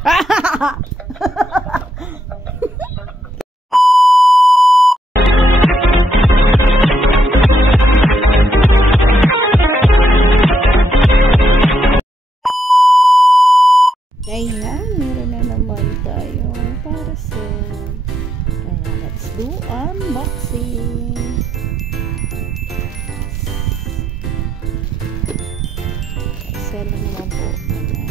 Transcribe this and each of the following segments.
Ayan, meron na naman tayong parcel. Kaya let's do unboxing. Parcel na naman po. Ayan.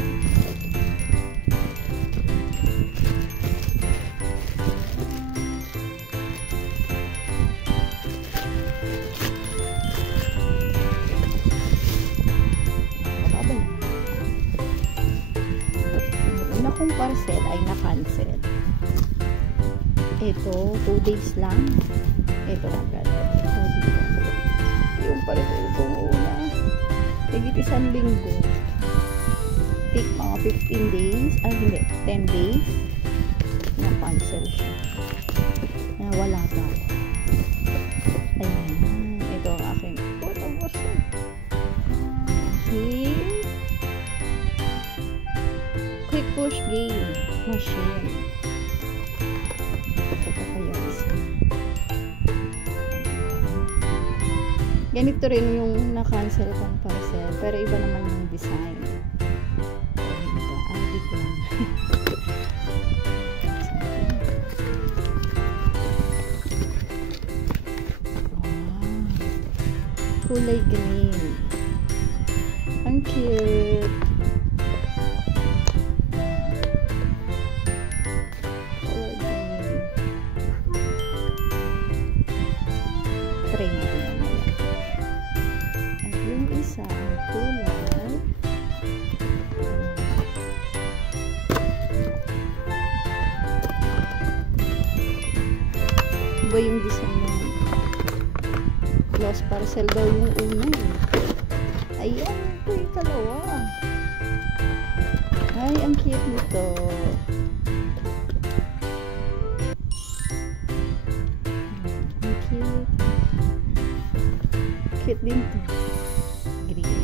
Una kong parcel ay na-cancel. Ito, 2 days lang. Ito lang gano'n. 2 days lang. Yung parcel ko una. Higit 1 linggo. Take mga 15 days. Ay, hindi. 10 days. Na-cancel siya. Nawala ba? Ayan. Ito ang aking tapos. Okay. Quick push game machine. Ito pa yung isa. Ganito rin yung na-cancel kong parcel, pero iba naman yung design. Ito, di ko lang. Kulay green. Ang cute. Try natin naman. At yung isa ang kulay iba yung design ng lost parcel daw yung una eh. Ayan, ito yung dalawa. Ay, ang cute nito. Cute din to. Green.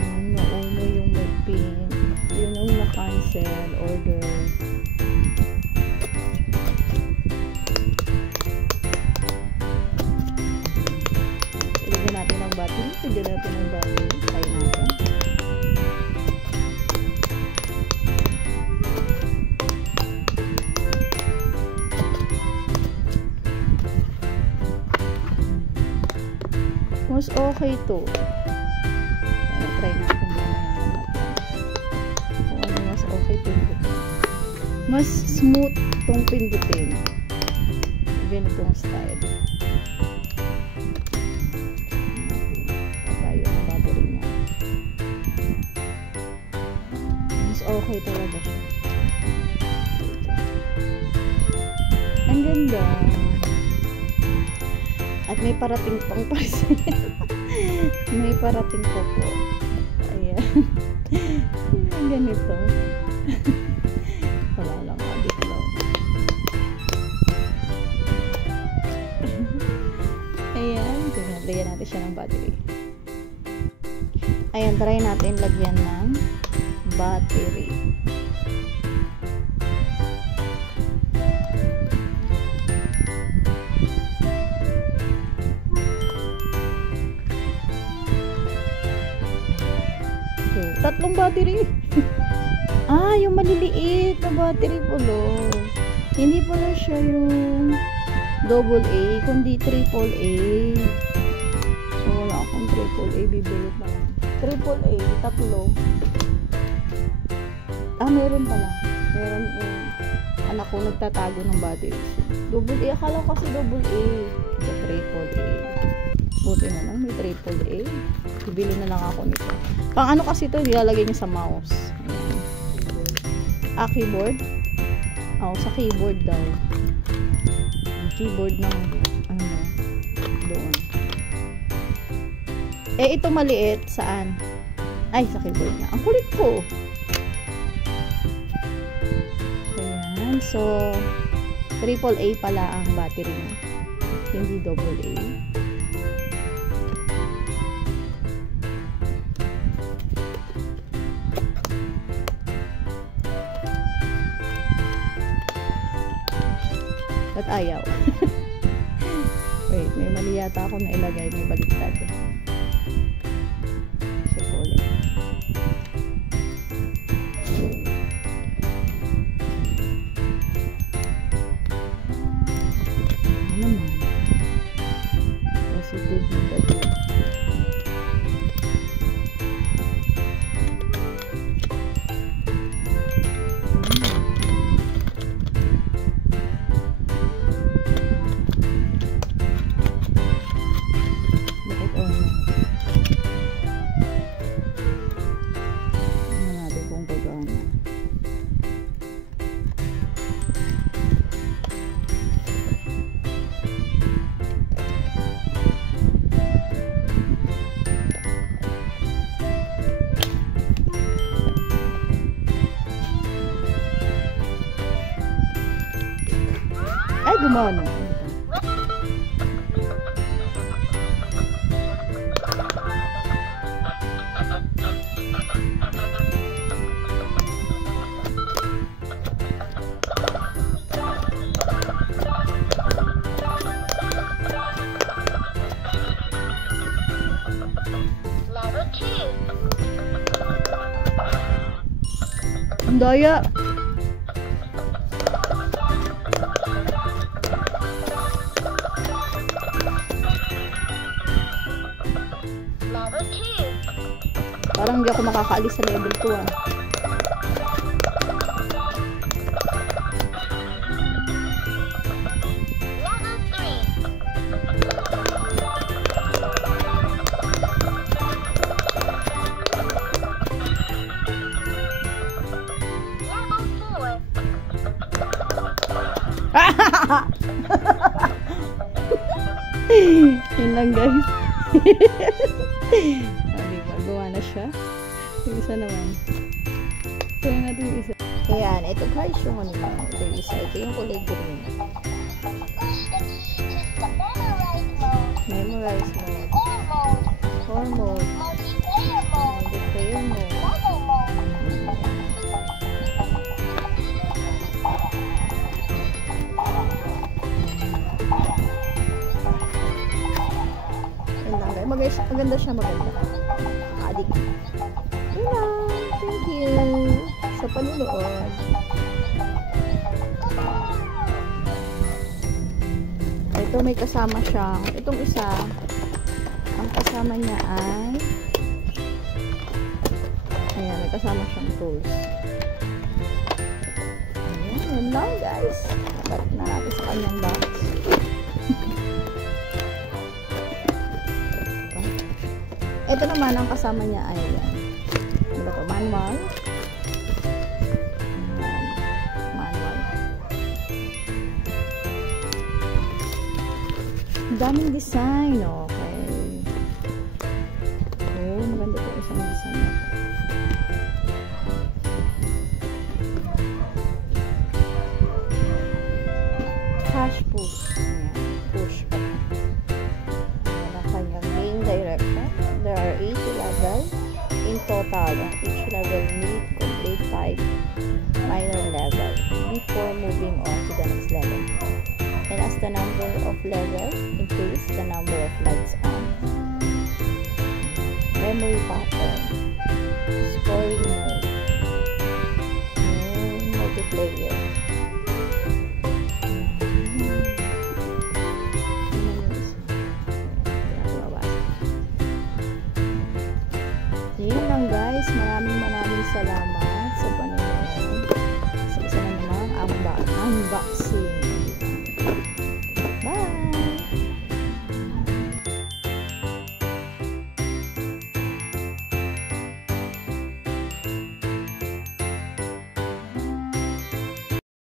Nauna yung may pink. Yun ang na-cancel order. Ilagyan natin ang battery. Ilagyan natin ang battery. Try natin. Mas okay to. Ayan, try natin kung ano mas okay pindutin. Mas smooth tong pindutin. Ganitong style. Tayo ang battery niya. Mas okay talaga siya. Ang ganda. At may parating pang parcel. May parating po po. Ayan. Ganito. Wala lang. Adit lang. Ayan. Lagyan natin siya ng battery. Ayan. Try natin lagyan ng battery. Tatlong battery. Yung maliliit na battery pala. Hindi pala siya yung AA, kundi AAA. So, wala akong AAA. Bibili pa lang. AAA, tatlo. Meron pala. Meron yung anak ko nagtatago ng battery. AA, akala ko kasi AA. Sa AAA. Buti na lang, may AAA. Bibili na lang ako nito. Pang ano kasi ito, nilalagay niya sa mouse. Ayan. Keyboard. Sa keyboard daw. Ang keyboard ng ano, doon. Ito maliit. Saan? Ay, sa keyboard na. Ang kulit ko. Ayan. So, AAA pala ang battery niya. Hindi AA. At ayaw. Wait, may mali yata ako na ilagay. May baliktad. Check ulit. Ano naman? Positive negative. Ay, gumana. Ang daya. Parang hindi ako makakaalis sa level 2 ah. Yun lang guys. Diba, gawa na siya. Yung isa naman. Kaya natin yung isa. Ayan, ito guys yung ano lang. Ito yung isa. Ito yung kulay green. Memorize mode. Core mode. Multiplayer mode. Maganda siya, maganda. Adik. Yun lang. Thank you sa panunood. Ito may kasama siyang, itong isa, ang kasama niya ay, ayan, may kasama siyang tools. Ayan, yun lang guys. Balik na natin sa kanyang box. Ito naman, ang kasama niya ay ano ba ito? Manual. Manual. Daming design. Okay. Oh, maganda po isang design na ito. Cash push. Ayan. Push pa. Ayan ang kanyang main direction. There are 80 levels in total. Each level need complete 5 minor levels before moving on to the next level. And as the number of levels increase, the number of lights on. Memory pattern. Scoring mode. And multiplayer. Yun lang guys, maraming salamat sa panonood sa isa na namang unboxing.